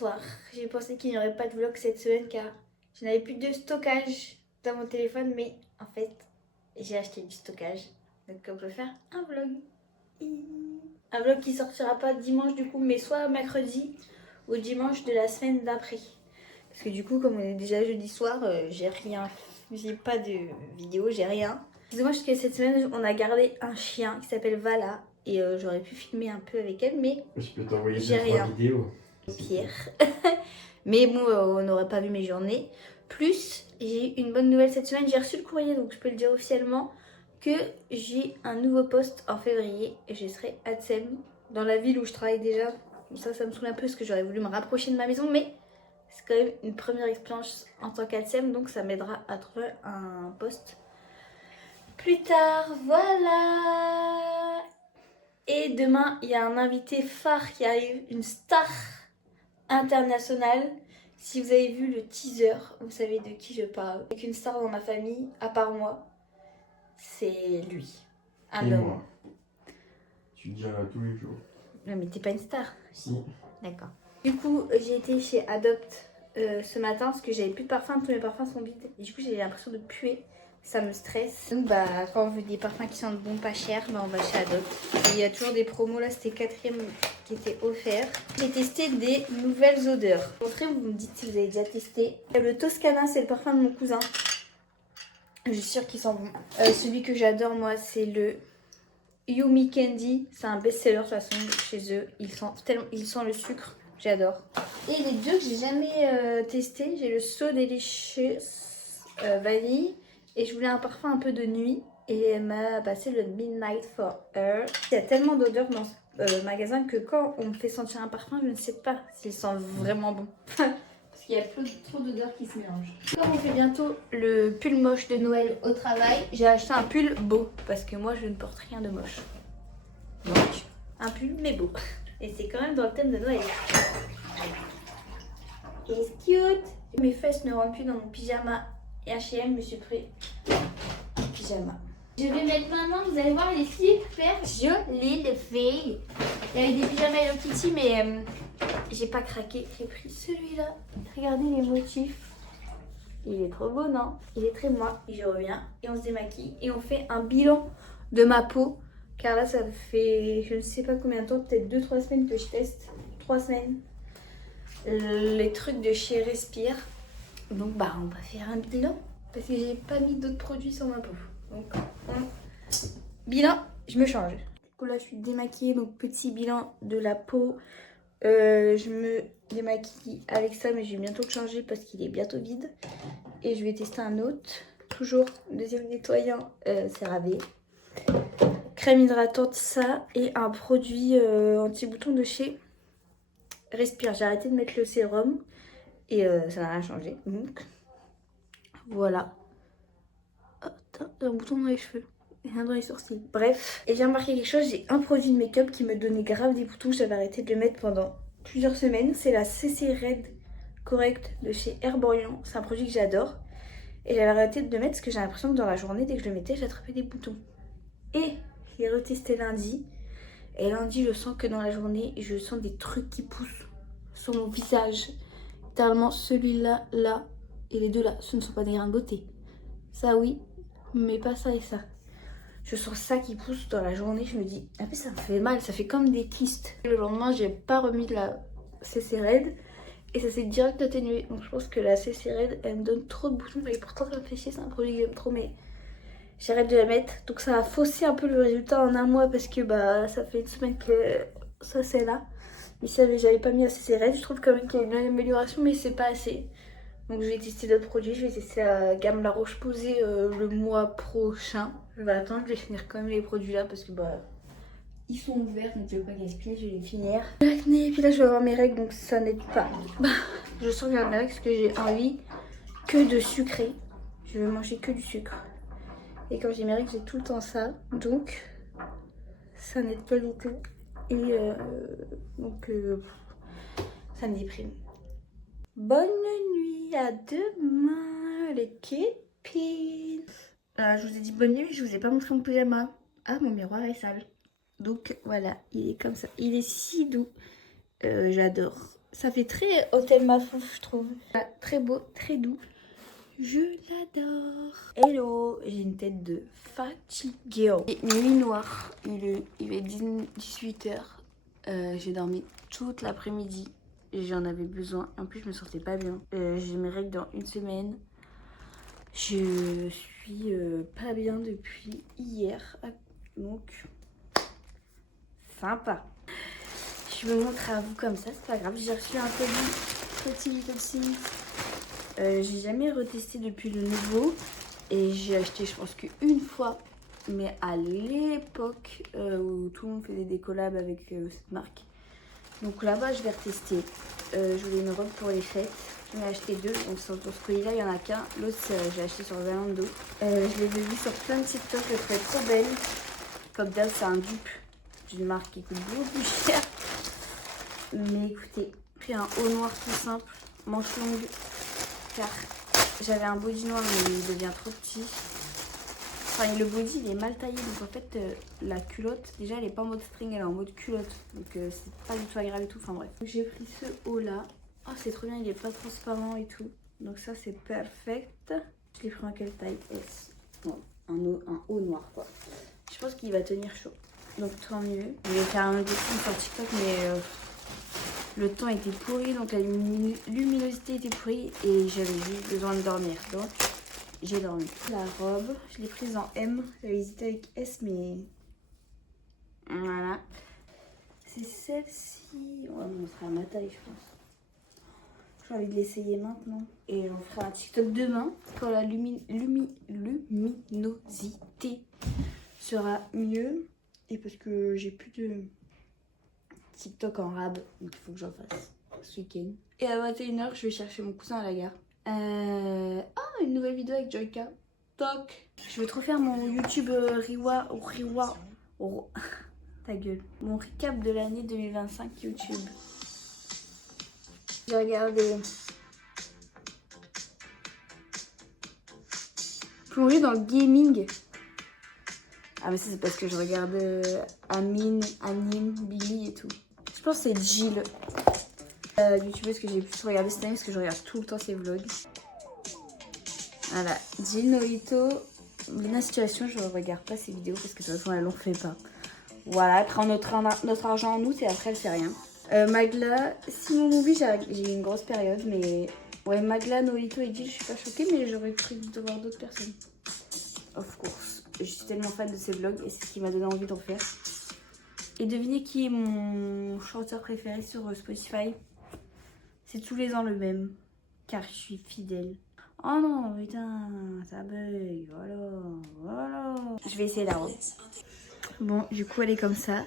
soir, j'ai pensé qu'il n'y aurait pas de vlog cette semaine car je n'avais plus de stockage dans mon téléphone, mais en fait, j'ai acheté du stockage. Donc on peut faire un vlog. Un vlog qui sortira pas dimanche du coup, mais soit mercredi ou dimanche de la semaine d'après. Parce que du coup, comme on est déjà jeudi soir, j'ai rien. J'ai pas de vidéo, j'ai rien. C'est dommage que cette semaine, on a gardé un chien qui s'appelle Vala. Et j'aurais pu filmer un peu avec elle, mais Je peux t'envoyer j'ai 2-3 rien. vidéos. Pire. Mais bon, on n'aurait pas vu mes journées. Plus, j'ai une bonne nouvelle cette semaine. J'ai reçu le courrier, donc je peux le dire officiellement, que j'ai un nouveau poste en février. Et je serai à Tsem, dans la ville où je travaille déjà. Ça me saoule un peu parce que j'aurais voulu me rapprocher de ma maison. Mais c'est quand même une première expérience en tant qu'ATSEM. Donc ça m'aidera à trouver un poste plus tard. Voilà. Et demain, il y a un invité phare qui arrive, une star internationale. Si vous avez vu le teaser, vous savez de qui je parle. Avec une star dans ma famille, à part moi, c'est lui. Un Et homme. moi. Tu le diras tous les jours. Non mais t'es pas une star. Si. D'accord. Du coup, j'ai été chez Adopt ce matin parce que j'avais plus de parfum, tous mes parfums sont vides. Et du coup, j'ai l'impression de puer. Ça me stresse. Donc bah quand on veut des parfums qui sentent bon, pas cher, bah on va chez Adopt. Et il y a toujours des promos, là c'était 4e qui était offert. J'ai testé des nouvelles odeurs. Vous me dites si vous avez déjà testé. Le Toscana, c'est le parfum de mon cousin. Je suis sûre qu'il sent bon. Celui que j'adore moi, c'est le Yumi Candy. C'est un best-seller de toute façon chez eux. Il sent le sucre. J'adore. Et les deux que j'ai jamais testé, j'ai le So Delicious vanille. Et je voulais un parfum un peu de nuit. Et elle m'a passé le Midnight for Her. Il y a tellement d'odeurs dans ce magasin que quand on me fait sentir un parfum, je ne sais pas s'il sent vraiment bon. Parce qu'il y a trop d'odeurs qui se mélangent. Comme on fait bientôt le pull moche de Noël au travail, j'ai acheté un pull beau. Parce que moi, je ne porte rien de moche. Donc, un pull mais beau. Et c'est quand même dans le thème de Noël. Et c'est cute. Mes fesses ne rentrent plus dans mon pyjama H&M, je me suis pris un pyjama. Je vais mettre maintenant, vous allez voir, les super jolies les filles. Il y avait des pyjamas Hello Kitty, mais j'ai pas craqué. J'ai pris celui-là. Regardez les motifs. Il est trop beau, non? Il est très moi. Et je reviens et on se démaquille et on fait un bilan de ma peau. Car là, ça fait je ne sais pas combien de temps, peut-être 2-3 semaines que je teste. 3 semaines. Les trucs de chez Respire. Donc bah on va faire un bilan. Parce que j'ai pas mis d'autres produits sur ma peau. Donc bilan, je me change. Du coup là je suis démaquillée. Donc petit bilan de la peau. Je me démaquille avec ça. Mais je vais bientôt le changer parce qu'il est bientôt vide. Et je vais tester un autre. Toujours deuxième nettoyant CeraVe. Crème hydratante, ça. Et un produit anti-bouton de chez Respire. J'ai arrêté de mettre le sérum. Et ça n'a rien changé. Donc voilà. Oh, un bouton dans les cheveux. Et un dans les sourcils. Bref. Et j'ai remarqué quelque chose. J'ai un produit de make-up qui me donnait grave des boutons. J'avais arrêté de le mettre pendant plusieurs semaines. C'est la CC Red Correct de chez Herborian. C'est un produit que j'adore. Et j'avais arrêté de le mettre parce que j'ai l'impression que dans la journée, dès que je le mettais, j'attrapais des boutons. Et j'ai retesté lundi. Et lundi, je sens que dans la journée, je sens des trucs qui poussent sur mon visage. Littéralement, celui-là, là, et les deux là, ce ne sont pas des grains de beauté. Ça, oui, mais pas ça et ça. Je sens ça qui pousse dans la journée, je me dis, ah mais ça me fait mal, ça fait comme des kystes. Le lendemain, j'ai pas remis de la CC Red et ça s'est direct atténué. Donc je pense que la CC Red, elle me donne trop de boutons. Et pourtant, ça me fait chier, c'est un produit que j'aime trop, mais j'arrête de la mettre. Donc ça a faussé un peu le résultat en un mois parce que bah ça fait une semaine que ça c'est là. Mais si j'avais pas mis la CC Red, je trouve quand même qu'il y a une amélioration, mais c'est pas assez. Donc je vais tester d'autres produits, je vais tester la gamme La Roche-Posay le mois prochain. Je vais attendre, je vais finir quand même les produits là parce que bah ils sont ouverts donc je vais pas gaspiller, je vais les finir. L'acné, et puis là je vais avoir mes règles donc ça n'aide pas. Je sens que j'ai mes règles parce que j'ai envie que de sucré. Je veux manger que du sucre. Et quand j'ai mes règles j'ai tout le temps ça. Donc ça n'aide pas du tout. Et donc ça me déprime. Bonne nuit, à demain les képines. Je vous ai dit bonne nuit, je vous ai pas montré mon pyjama. Ah, mon miroir est sale. Donc voilà, il est comme ça. Il est si doux. J'adore. Ça fait très hôtel Mafouf, je trouve. Très beau, très doux. Je l'adore. Hello, j'ai une tête de fatiguée. Nuit noire, il est 18h. J'ai dormi toute l'après-midi. J'en avais besoin. En plus, je me sentais pas bien. J'ai mes règles dans une semaine. Je suis pas bien depuis hier. Donc, sympa. Je me montre à vous comme ça, c'est pas grave. J'ai reçu un colis Pretty Little Things. J'ai jamais retesté depuis le nouveau. Et j'ai acheté, je pense qu'une fois. Mais à l'époque où tout le monde faisait des collabs avec cette marque. Donc là-bas, je vais retester. Je voulais une robe pour les fêtes. J'en ai acheté 2. Donc dans ce colis-là, il n'y en a qu'un. L'autre, j'ai acheté sur Zalando. Je l'ai vu sur plein de TikTok. Je le trouvais trop belle. Comme d'hab, c'est un dupe d'une marque qui coûte beaucoup plus cher. Mais écoutez, j'ai un haut noir tout simple, manche longue. Car j'avais un body noir, mais il devient trop petit. Enfin, le body, il est mal taillé. Donc en fait, la culotte, déjà, elle est pas en mode string, elle est en mode culotte. Donc c'est pas du tout agréable et tout. Enfin bref. J'ai pris ce haut là. Oh, c'est trop bien, il est pas transparent et tout. Donc ça, c'est perfect. Je l'ai pris en quelle taille? S. Bon, un haut noir quoi. Je pense qu'il va tenir chaud. Donc tant mieux. Je vais faire un dessin sur TikTok, mais le temps était pourri, donc la luminosité était pourrie et j'avais juste besoin de dormir. Donc j'ai dormi. La robe, je l'ai prise en M. J'avais hésité avec S, mais voilà. C'est celle-ci. On va me montrer à ma taille, je pense. J'ai envie de l'essayer maintenant. Et on fera un TikTok demain quand la luminosité sera mieux. Et parce que j'ai plus de TikTok en rab, donc il faut que j'en fasse ce week-end. Et à 21h, je vais chercher mon cousin à la gare. Une nouvelle vidéo avec Joyka. Toc. Je vais trop faire mon YouTube ta gueule. Mon recap de l'année 2025 YouTube. J'ai regardé. Plongé dans le gaming. Ah mais ça c'est parce que je regarde Amine, Anime, Billy et tout. Je pense que c'est Jill. YouTubeuse que j'ai plus regardé cette année parce que je regarde tout le temps ses vlogs. Voilà, Jill Nolito. Lina Situation, je ne regarde pas ses vidéos parce que de toute façon elle n'en fait pas. Voilà, elle prend notre argent en août et après elle fait rien. Magla, Simon Movie, j'ai eu une grosse période, mais ouais, Magla, Nolito et Jill, je suis pas choquée, mais j'aurais cru de voir d'autres personnes. Of course. Je suis tellement fan de ces vlogs et c'est ce qui m'a donné envie d'en faire. Et devinez qui est mon chanteur préféré sur Spotify? C'est tous les ans le même, car je suis fidèle. Oh non, putain, ça bug, voilà. Je vais essayer la robe. Bon, du coup, elle est comme ça.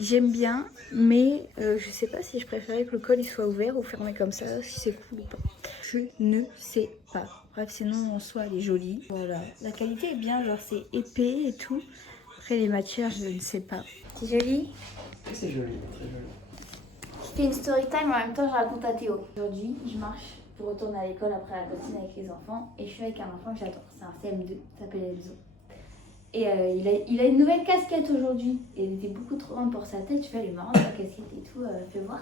J'aime bien, mais je sais pas si je préférais que le col il soit ouvert ou fermé comme ça, si c'est cool ou pas. Je ne sais pas. Bref, sinon en soi elle est jolie. Voilà, la qualité est bien, genre c'est épais et tout. Après les matières, je ne sais pas. C'est joli? C'est joli, très joli. Je fais une story time en même temps je raconte à Théo. Aujourd'hui, je marche pour retourner à l'école après la cantine avec les enfants et je suis avec un enfant que j'adore. C'est un CM2, il s'appelle Elzo. Et il a une nouvelle casquette aujourd'hui. Et elle était beaucoup trop grande pour sa tête. Je fais, elle est marrante la casquette et tout, fais voir.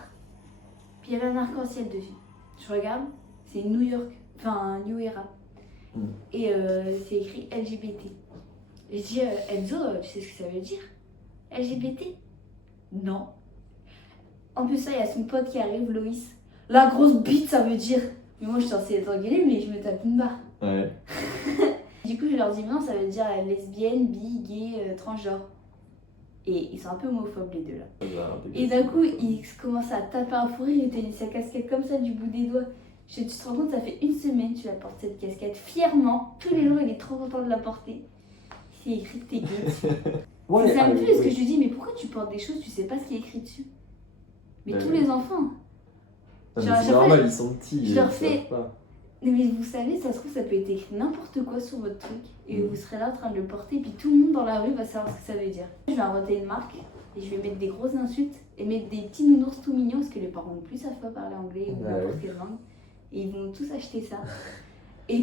Puis il y avait un arc-en-ciel dessus. Je regarde, c'est New York, enfin New Era. Et c'est écrit LGBT. Et je dis, Enzo, tu sais ce que ça veut dire? LGBT? Non. En plus, ça, il y a son pote qui arrive, Loïs. La grosse bite, ça veut dire. Mais moi, je suis censée être engueulée, mais je me tape une barre. Ouais. Du coup, je leur dis, non, ça veut dire lesbienne, bi, gay, transgenre. Et ils sont un peu homophobes, les deux là. Et d'un coup, ils commencent à taper un fou rire, il tenait sa casquette comme ça du bout des doigts. Tu te rends compte, ça fait une semaine que tu la portes cette casquette fièrement. Tous les jours, il est trop content de la porter. C'est écrit que t'es gay. Ouais, ça me pue parce que je lui dis, mais pourquoi tu portes des choses, tu sais pas ce qui est écrit dessus? Mais tous les enfants. C'est normal, ils sont petits. Je leur fais. Mais vous savez, ça se trouve, ça peut être écrit n'importe quoi sur votre truc et vous serez là en train de le porter et puis tout le monde dans la rue va savoir ce que ça veut dire. Je vais inventer une marque et je vais mettre des grosses insultes et mettre des petits nounours tout mignons parce que les parents non plus savent pas parler anglais ou n'importe quelle langue et ils vont tous acheter ça. Et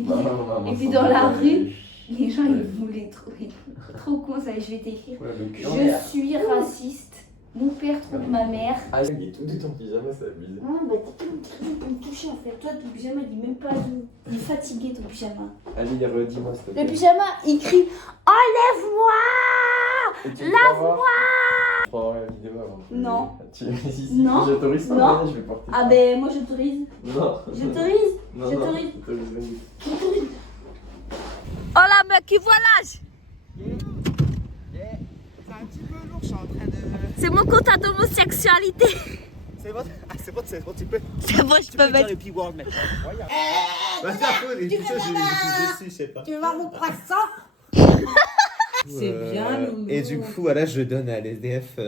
puis dans la rue, les gens ils vont les trouver trop cons. Ça, je vais t'écrire, je suis raciste, Mon père trompe ma mère. Ah, il est tout de ton pyjama, c'est abusé. Ah bah t'es pas me toucher en fait. Toi ton pyjama il dit même pas d'où. Il est fatigué ton pyjama. Allez, redis-moi s'il te plaît. Le pyjama il crie enlève-moi. Lave-moi. Tu vas voir la vidéo avant. Non. Si, Non. j'autorise pas, Non. je vais porter. Ah ben moi j'autorise. Non. J'autorise. Non, J'autorise. vas-y. J'autorise. Oh la meuf qui voit l'âge. C'est un petit peu lourd, je suis en train de... C'est mon quota d'homosexualité. C'est bon, ah, c'est bon, tu peux... C'est bon, je Tu peux peux dire mettre. le P-Word maintenant. Bah c'est un peu, les choses, j'ai dessus, je sais pas. Tu veux voir mon croissant? C'est bien, loulou. Et du coup, voilà, je donne à l'SDF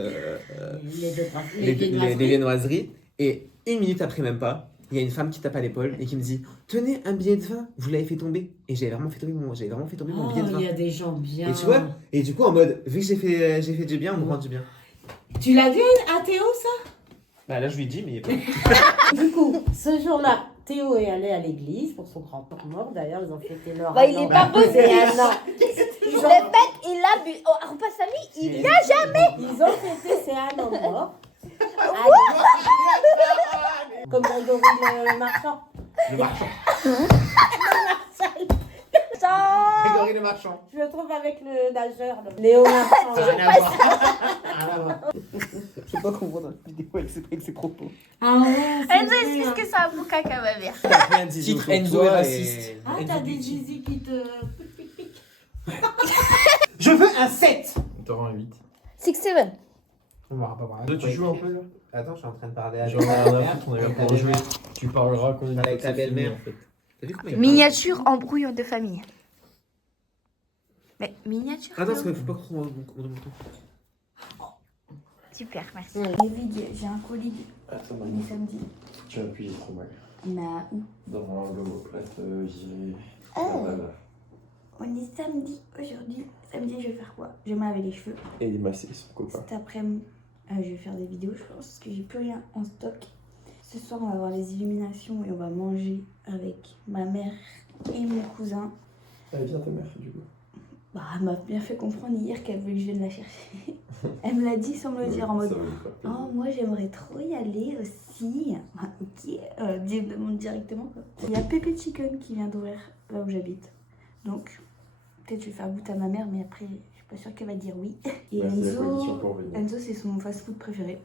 Les viennoiseries. Et 1 minute après, même pas, il y a une femme qui tape à l'épaule et qui me dit tenez, un billet de vin, vous l'avez fait tomber. Et j'avais vraiment fait tomber mon billet de Oh, vin. il y a des gens bien. Et tu vois, et du coup, en mode, vu que j'ai fait du bien, on me rend du bien. Tu l'as dit à Théo, ça? Bah là, je lui dis, mais il est pas. Du coup, ce jour-là, Théo est allé à l'église pour son grand-père mort. D'ailleurs, ils ont fêté leur. Bah, il est pas beau, C'est un an. Je répète, il a bu. Au repas de famille, il n'a jamais. Ils ont fêté ses un an mort. Comme Grégory le marchand. Le marchand. Grégory le marchand. Je le trouve avec le nageur, Léo Marchand. Ça n'a rien à voir. Je peux pas comprendre une vidéo avec ses propos. Ah ouais, c'est Enzo vrai, explique hein. que c'est un bon caca, ma mère. Titre Enzo est raciste. Ah, t'as des zizi qui te. Je veux un 7. T'auras un 8. 6-7. On va pas voir. Toi, tu joues un peu là? Attends, je suis en train de parler avec Genre, ta on a mère. on est là pour jouer. Tu parleras quand il Avec ta belle-mère. en fait. T'as vu comment il parle? Miniature embrouille de famille. Mais miniature. Attends, parce qu'il faut pas qu'on monte mon ton. Super, merci. J'ai un colis Attends, on maman. est samedi. Tu appuies trop mal. Bah où? Dans l'omoplate, j'irai. Oh. Voilà. On est samedi aujourd'hui. Samedi je vais faire quoi? Je vais me laver les cheveux. Et il masser son copain. Cet après-midi, je vais faire des vidéos, je pense, parce que j'ai plus rien en stock. Ce soir, on va avoir les illuminations et on va manger avec ma mère et mon cousin. Elle vient ta mère, du coup. Bah, elle m'a bien fait comprendre hier qu'elle voulait que je vienne la chercher. Elle me l'a dit sans me le dire en mode Ça va lui faire plaisir. oh, moi j'aimerais trop y aller aussi. Ah, ok, demande directement quoi. Il y a Pepe Chicken qui vient d'ouvrir là où j'habite. Donc, peut-être je vais faire goûter à ma mère, mais après, je suis pas sûre qu'elle va dire oui. Et Bah, c'est la condition Enzo, pour venir. Enzo c'est son fast-food préféré.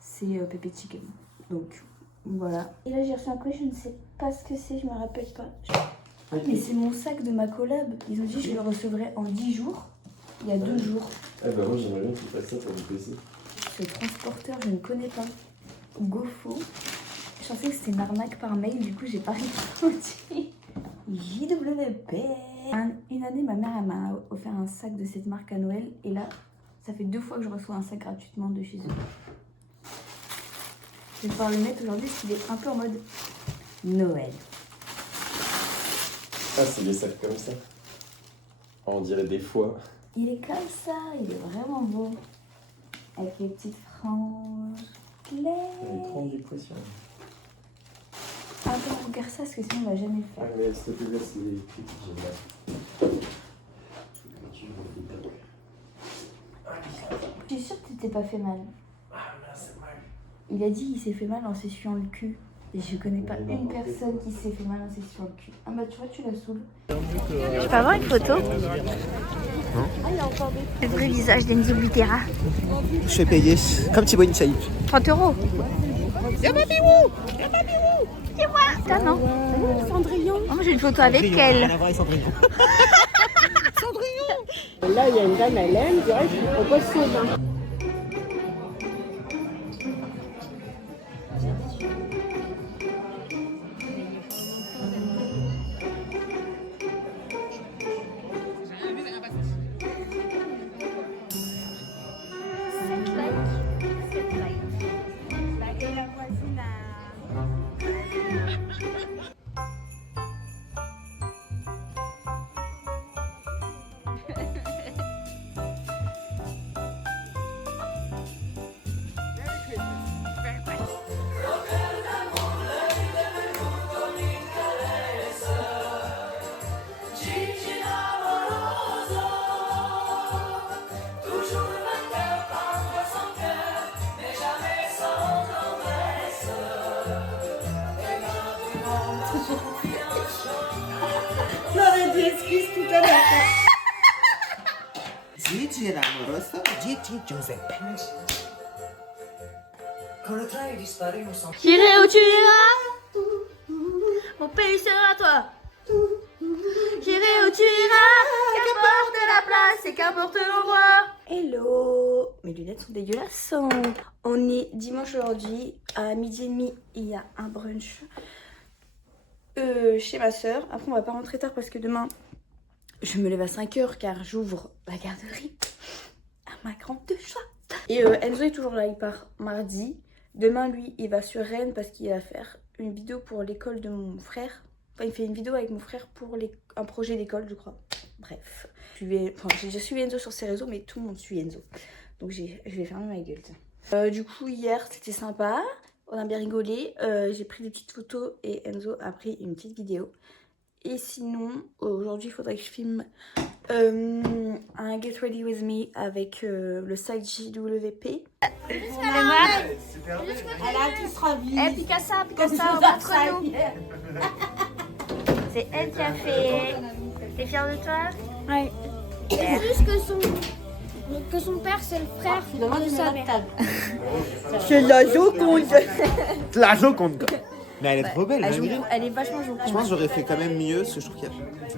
C'est Pepe Chicken. Donc, voilà. Et là, j'ai reçu un colis, je ne sais pas ce que c'est, je me rappelle pas. Ah, mais c'est mon sac de ma collab. Ils ont dit que je le recevrais en 10 jours. Il y a 2 jours. Eh ben, moi, j'aimerais bien que tu fasses ça pour mon PC. Ce transporteur, je ne connais pas. GoFo. Je pensais que c'était une arnaque par mail, du coup, j'ai pas répondu. JWP. Une année, ma mère elle m'a offert un sac de cette marque à Noël. Et là, ça fait 2 fois que je reçois un sac gratuitement de chez eux. Je vais pouvoir le mettre aujourd'hui parce qu'il est un peu en mode Noël. Ah, c'est des sacs comme ça. On dirait des fois. Il est comme ça, il est vraiment beau. Avec les petites franges Il claires. prend des poissons. Attends, regarde ça parce que sinon on va jamais le Ah, faire. mais s'il te plaît, c'est des trucs que j'aime bien. Tu veux des trucs. Je suis sûre que tu t'es pas fait mal. Ah, mais c'est mal. Il a dit qu'il s'est fait mal en s'essuyant le cul. Et je connais pas Mais une n'importe personne qui s'est fait mal en s'essuyant le cul. Ah bah tu vois, tu la saoules. Je peux avoir une photo? Le vrai visage d'Enzo Butera. Je fais payer, comme Thibaut Inchaï. 30 €. Y'a ma bibou! C'est moi! Ça non? Cendrillon. Oh, moi j'ai une photo avec elle. Rien à voir avec Cendrillon. Là, il y a une dame, elle aime, je dirais, je lui propose son vin. J'aurais dit excuse tout à l'heure. Gigi l'amoroso, Gigi Giuseppe. J'irai où tu iras, mon pays sera toi. J'irai où tu iras, qu'importe la place et qu'importe l'endroit. Hello, mes lunettes sont dégueulasses. On est dimanche aujourd'hui, à 12h30, il y a un brunch chez ma soeur. Après on va pas rentrer tard parce que demain je me lève à 5h car j'ouvre la garderie à ma grande joie. Et Enzo est toujours là, il part mardi. Demain lui il va sur Rennes parce qu'il va faire une vidéo pour l'école de mon frère. Enfin il fait une vidéo avec mon frère pour un projet d'école je crois. Bref, j'ai déjà suivi Enzo sur ses réseaux mais tout le monde suit Enzo. Donc je vais fermer ma gueule. Du coup hier c'était sympa, on a bien rigolé, j'ai pris des petites photos et Enzo a pris une petite vidéo. Et sinon aujourd'hui il faudrait que je filme un Get Ready With Me avec le site JWP. Elle a tous ravi. Eh Picasso, montre-nous. C'est elle qui a fait. T'es fière de toi? Ouais. C'est juste que son père, c'est le frère de sa mère. C'est la Joconde. La Joconde. Mais elle est trop belle, malgré. Elle est vachement Joconde. Je pense que j'aurais fait quand même mieux parce que je trouve qu'il y a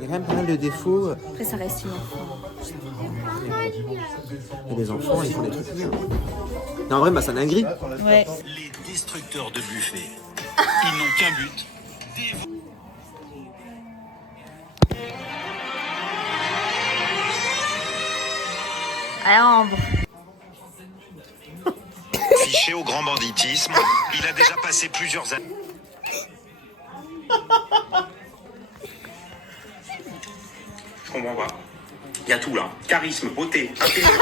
quand même pas mal de défauts. Après ça reste une enfant. Et les enfants, ils font des trucs mieux. Non, en vrai, bah, c'est un dinguerie. Ouais. Les destructeurs de buffets. Ils n'ont qu'un but. Alors, Fiché au grand banditisme, il a déjà passé plusieurs années. Je comprends pas. Il y a tout là. Charisme, beauté, intelligence.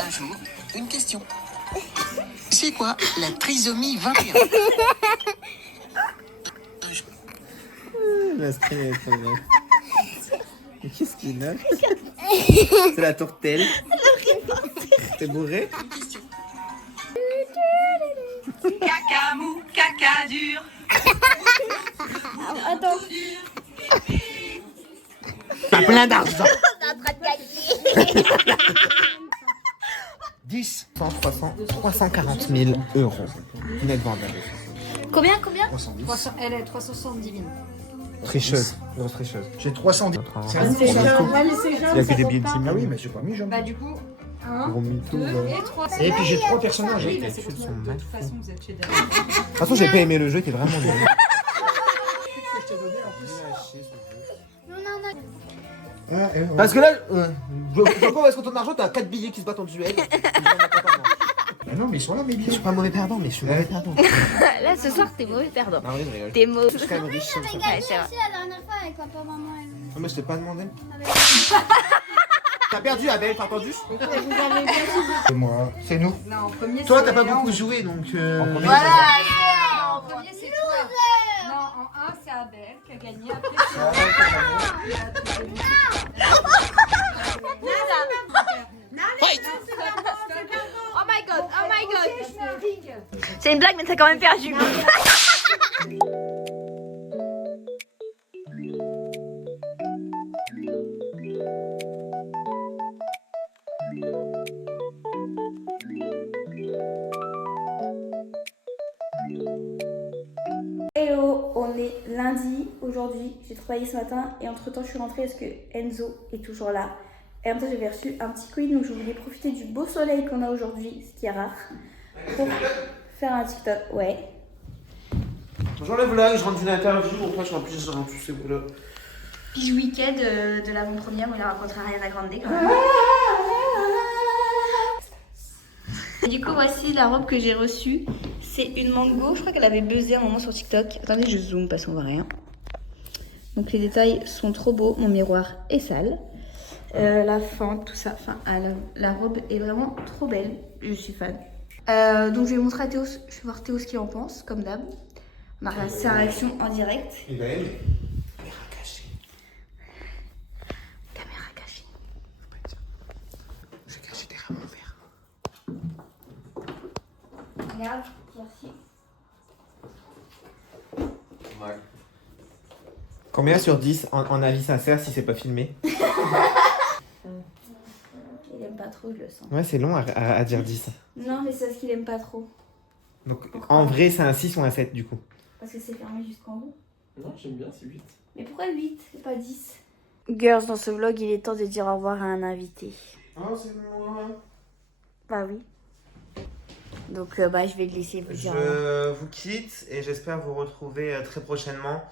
Un jour, une question. C'est quoi la trisomie 21? La screen est trop belle. Mais qu'est-ce qu'il a? C'est la tourtelle. T'es bourré? Caca mou, caca dur. Attends. T'as plein d'argent. 10. 340 000 euros. Net vendable. combien? Elle est 370 000. Tricheuse. Grosse tricheuse. J'ai 310. C'est jeune. Il y a que des billets de 10 000. Ah oui, mais c'est pas mis, Bah du coup, 1, Gros mytho, 2 va. et 3. Et puis j'ai 3 personnages. Oui, mais c'est pour ça. De toute façon, vous êtes chez Dave. De toute façon, j'ai pas aimé le jeu, qui est vraiment nul. Parce que là, je vois où est-ce que ton argent, t'as 4 billets qui se battent en duel. Ah non, mais ils sont là, mes Je billets. suis pas mauvais perdant, mais je suis mauvais perdant. Là ce soir t'es mauvais perdant. Non, oui, je rigole. T'es mauvais. Je suis quand même riche. J'avais gagné aussi la dernière fois avec papa, maman et Non, mais je t'ai pas demandé. T'as perdu, Abel, t'as entendu? C'est moi. C'est nous. Non, en premier, Toi, c'est t'as pas Léon. beaucoup joué, donc. Voilà, en premier, c'est toi. Non, en 1, c'est Abel qui a gagné. Après, c'est Oh my god. C'est une blague mais t'as quand même perdu. Hello, on est lundi aujourd'hui, j'ai travaillé ce matin et entre temps je suis rentrée parce que Enzo est toujours là. Et en même temps j'avais reçu un petit colis donc je voulais profiter du beau soleil qu'on a aujourd'hui, ce qui est rare, pour faire un TikTok, ouais. J'enlève là, je rentre d'une interview, donc là je remplis tous ces boulots. Puis week-end de l'avant-première où il a rencontré Ariana Grande quand même. Et du coup voici la robe que j'ai reçue. C'est une mango, je crois qu'elle avait buzzé un moment sur TikTok. Attendez, je zoome parce qu'on voit rien. Donc les détails sont trop beaux, mon miroir est sale. La fente, tout ça, enfin la robe est vraiment trop belle, je suis fan. Donc je vais montrer à Théo, je vais voir Théo ce qu'il en pense, comme d'hab. On a sa réaction en direct. Il va aimer. Caméra cachée. Caméra cachée. Regarde, merci. Ouais. Combien sur 10 en avis sincère si c'est pas filmé? Il aime pas trop, je le sens. Ouais, c'est long à dire 10. Non, mais c'est parce qu'il aime pas trop. Donc en vrai, c'est un 6 ou un 7 du coup. Parce que c'est fermé jusqu'en haut. Non, j'aime bien, c'est 8. Mais pourquoi 8 et pas 10? Girls, dans ce vlog, il est temps de dire au revoir à un invité. Oh, c'est moi. Bah oui. Donc je vais le laisser vous dire. Je vous quitte et j'espère vous retrouver très prochainement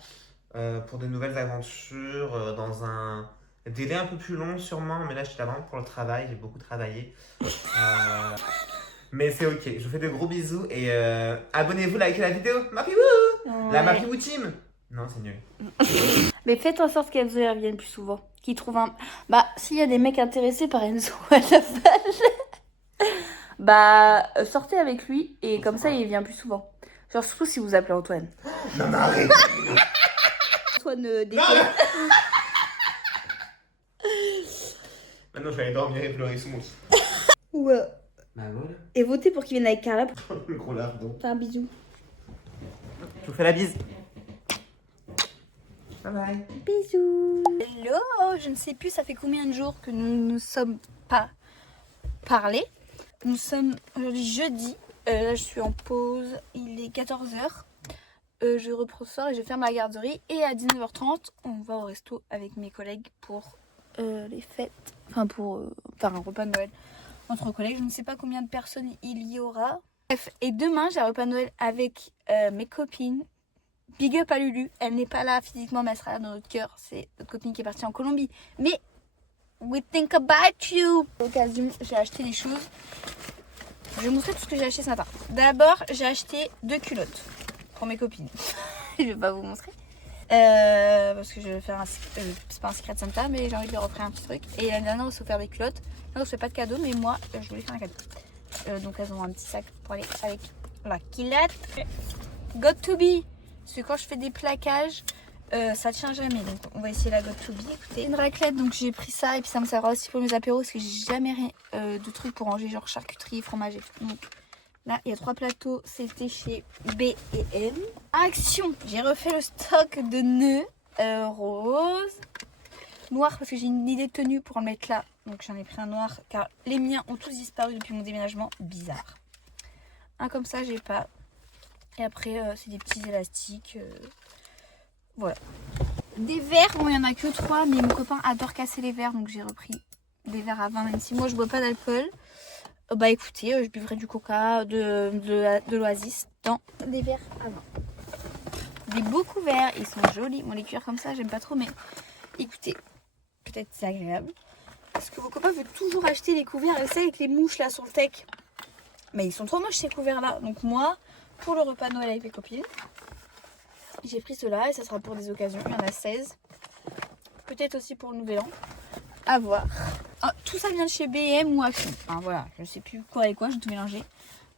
pour de nouvelles aventures dans un délai un peu plus long sûrement, mais là j'étais là vraiment pour le travail, j'ai beaucoup travaillé. Mais c'est ok, je vous fais de gros bisous et abonnez-vous, likez la vidéo, Mapiwoo, la Mapiwoo team. Non, c'est nul. Mais faites en sorte qu'Enzo y revienne plus souvent. Qu'il trouve un... Bah, s'il y a des mecs intéressés par Enzo à la balle, sortez avec lui et comme ça il vient plus souvent. Genre surtout si vous appelez Antoine. Non mais arrête. Antoine déconne. Maintenant je vais aller dormir et pleurer sous mon lit. Ouais. Bah voilà. Et votez pour qu'il vienne avec Carla. Le gros lardon. Fais un bisou. Je vous fais la bise. Bye bye. Bisous. Hello, je ne sais plus ça fait combien de jours que nous ne nous sommes pas parlé. Nous sommes aujourd'hui jeudi. Là je suis en pause. Il est 14h. Je reprends ce soir et je ferme la garderie. Et à 19h30, on va au resto avec mes collègues pour les fêtes. Enfin pour faire un repas de Noël entre collègues. Je ne sais pas combien de personnes il y aura. Bref, et demain j'ai un repas de Noël avec mes copines. Big up à Lulu, elle n'est pas là physiquement mais elle sera là dans notre cœur. C'est notre copine qui est partie en Colombie. Mais we think about you. À l'occasion, j'ai acheté des choses. Je vais vous montrer tout ce que j'ai acheté ce matin. D'abord, j'ai acheté 2 culottes pour mes copines. Je vais pas vous montrer. Parce que je vais faire un... c'est pas un secret Santa, mais j'ai envie de leur offrir un petit truc. Et l'année dernière, on s'est offert des culottes. Là, on se fait pas de cadeau, mais moi, je voulais faire un cadeau. Donc, elles ont un petit sac pour aller avec la culotte. Got to be. Parce que quand je fais des plaquages, ça tient jamais. Donc on va essayer la Got to be. Écoutez, une raclette, donc j'ai pris ça et puis ça me servira aussi pour mes apéros parce que j'ai jamais rien de trucs pour ranger, genre charcuterie, fromager. Donc là, il y a 3 plateaux. C'était chez B&M. Action. J'ai refait le stock de nœuds rose, noir parce que j'ai une idée de tenue pour en mettre là. Donc j'en ai pris un noir car les miens ont tous disparu depuis mon déménagement. Bizarre. Un comme ça, j'ai pas. Et après, c'est des petits élastiques. Voilà. Des verres, bon, il n'y en a que 3, mais mon copain adore casser les verres. Donc j'ai repris des verres à vin, même si moi je bois pas d'alcool. Bah écoutez, je buvrai du coca, de l'oasis dans des verres à vin. Des beaux couverts, ils sont jolis. Bon, les cuirs comme ça, j'aime pas trop, mais écoutez, peut-être c'est agréable. Parce que vos copains veulent toujours acheter les couverts, et ça avec les mouches là sur le tech. Mais ils sont trop moches ces couverts là. Donc moi... Pour le repas de Noël avec mes copines, j'ai pris cela et ça sera pour des occasions. Il y en a 16. Peut-être aussi pour le nouvel an. À voir. Oh, tout ça vient de chez B&M ou Action. Enfin voilà, je sais plus quoi et quoi, j'ai tout mélangé.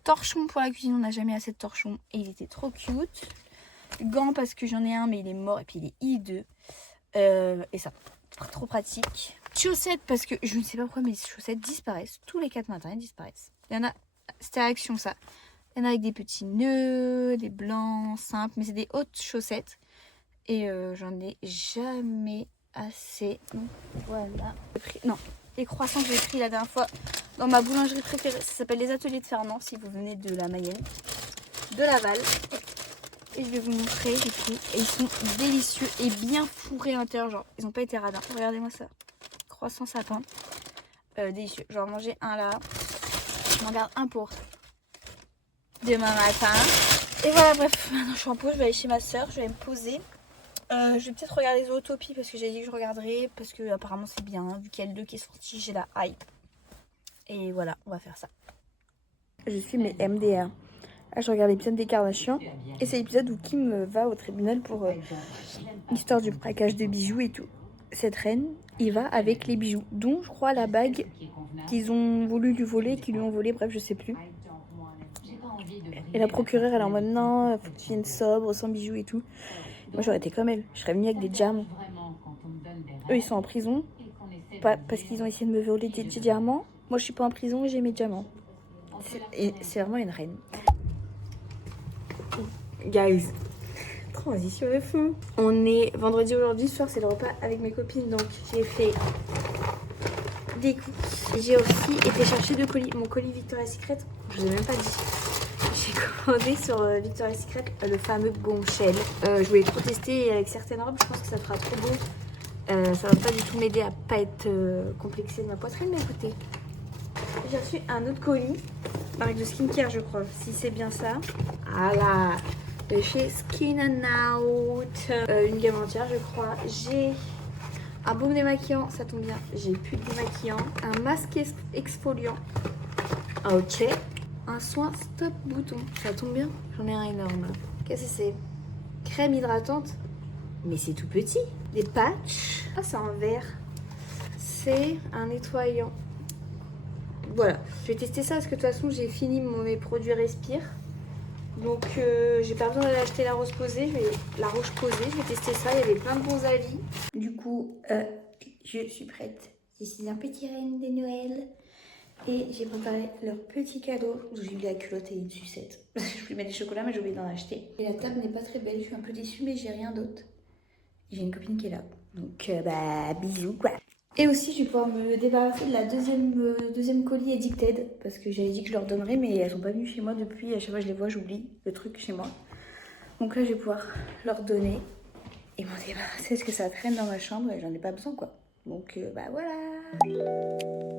Torchon pour la cuisine, on n'a jamais assez de torchon et il était trop cute. Gants parce que j'en ai un mais il est mort et puis il est hideux. Et ça, trop pratique. Chaussettes parce que je ne sais pas pourquoi mes chaussettes disparaissent. Tous les 4 matins, elles disparaissent. Il y en a, c'était Action ça. Il y en a avec des petits nœuds, des blancs simples, mais c'est des hautes chaussettes. Et j'en ai jamais assez. Donc voilà. Non, les croissants que j'ai pris la dernière fois dans ma boulangerie préférée. Ça s'appelle les Ateliers de Fernand si vous venez de la Mayenne, de Laval. Et je vais vous montrer les prix. Et ils sont délicieux et bien fourrés à l'intérieur. Genre, ils n'ont pas été radins. Regardez-moi ça. Croissant sapin. Délicieux. Je vais en manger un là. Je m'en garde un pour demain matin. Et voilà, bref, maintenant je suis en pause, je vais aller chez ma soeur, je vais me poser. Je vais peut-être regarder Zootopie parce que j'ai dit que je regarderais, parce que apparemment c'est bien, hein, vu qu'il y a le 2 qui est sorti, j'ai la hype. Et voilà, on va faire ça. Je suis mes MDR. Là, je regarde l'épisode des Kardashians. Et c'est l'épisode où Kim va au tribunal pour l'histoire du braquage de bijoux et tout. Cette reine, il va avec les bijoux, dont je crois la bague qu'ils ont voulu lui voler, qu'ils lui ont volé, bref, je sais plus. Et la procureure elle est en mode non, faut que tu viennes sobre, sans bijoux et tout. Moi j'aurais été comme elle, je serais venue avec des diamants. Eux ils sont en prison, pas parce qu'ils ont essayé de me voler des diamants. Moi je suis pas en prison et j'ai mes diamants. C'est vraiment une reine. Guys, transition de fond. On est vendredi aujourd'hui, ce soir c'est le repas avec mes copines, donc j'ai fait des cookies. J'ai aussi été chercher 2 colis. Mon colis Victoria's Secret, je vous ai même pas dit. J'ai commandé sur Victoria's Secret le fameux bombshell. Je voulais trop tester et avec certaines robes, je pense que ça fera trop beau. Ça va pas du tout m'aider à pas être complexée de ma poitrine, mais écoutez. J'ai reçu un autre colis, marque de skincare je crois, si c'est bien ça. Voilà, de chez Skin and Out, une gamme entière je crois. J'ai un baume démaquillant, ça tombe bien, j'ai plus de démaquillant. Un masque exfoliant, ok. Un soin stop bouton, ça tombe bien, j'en ai un énorme. Qu'est-ce que c'est? Crème hydratante, mais c'est tout petit. Des patchs, ah c'est en verre. C'est un nettoyant. Voilà, je vais tester ça parce que de toute façon j'ai fini mes produits Respire. Donc j'ai pas besoin d'aller acheter la rose posée, la roche posée, je vais tester ça, il y avait plein de bons avis. Du coup, je suis prête. Je suis un petit reine de Noël. Et j'ai préparé leur petit cadeau. J'ai eu la culotte et une sucette. Je voulais mettre des chocolats mais j'ai oublié d'en acheter. Et la table n'est pas très belle, je suis un peu déçue mais j'ai rien d'autre. J'ai une copine qui est là. Donc bah bisous quoi. Et aussi je vais pouvoir me débarrasser de la deuxième colis Addicted. Parce que j'avais dit que je leur donnerais mais elles sont pas venues chez moi depuis. À chaque fois que je les vois j'oublie le truc chez moi. Donc là je vais pouvoir leur donner et m'en débarrasser parce que ça traîne dans ma chambre et j'en ai pas besoin quoi. Donc bah voilà.